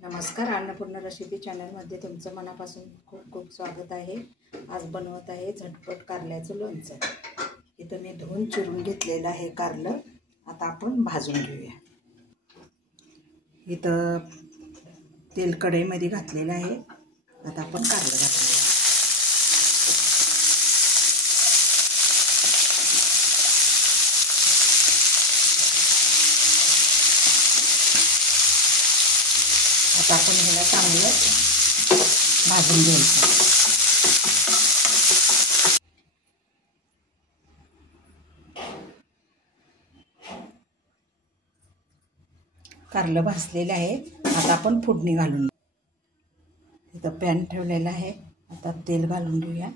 नमस्कार, अन्नपूर्णा रेसिपी चॅनलमध्ये तुमचं मनापासून खूप खूप स्वागत आहे। आज बनवत आहे झटपट कारल्याचं लोणचं। इथं मी धुवून चिरून घेतलेलं आहे कारलं। आता आपण भाजून घेऊया। इथं तेल कढईमध्ये घातलेलं आहे। आता आपण कारलं घालूया। आता आपण ह्याला चांगलं भाजून घ्यायचं। कारलं भाजलेलं आहे। आता आपण फोडणी घालून इथं पॅन ठेवलेला आहे। आता तेल घालून घेऊया।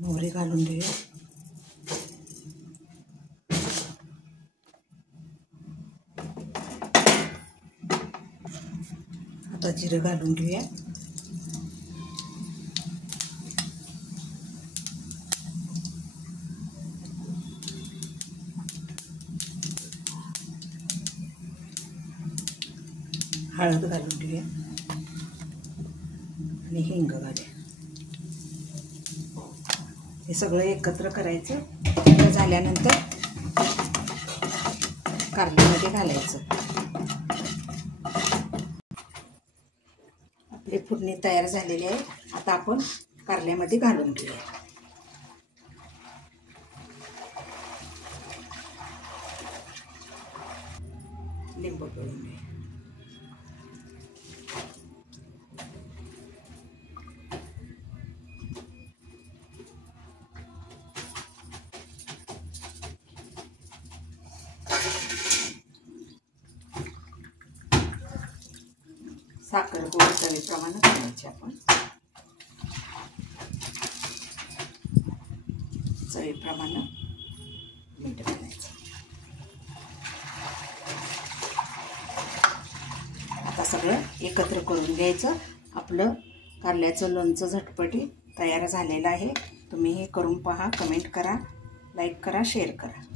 मोहरी घालून घेऊया। आता जिरं घालून घेऊया। हळद घालून घेऊया आणि हिंग घालूया। हे सगळं एकत्र करायचं। हे झाल्यानंतर कारल्यामध्ये घालायचं। आपली फोडणी तयार झालेली आहे। आता आपण कारल्यामध्ये घालून घेऊया। लिंबू पिळून घ्या। साखर गोड चवीप्रमाणे घालायची। आपण चवीप्रमाणे मीठ घालायचं। आता सगळं एकत्र करून घ्यायचं। आपलं कारल्याचं लोणचं झटपटी तयार झालेलं आहे। तुम्ही हे करून पहा, कमेंट करा, लाईक करा, शेअर करा।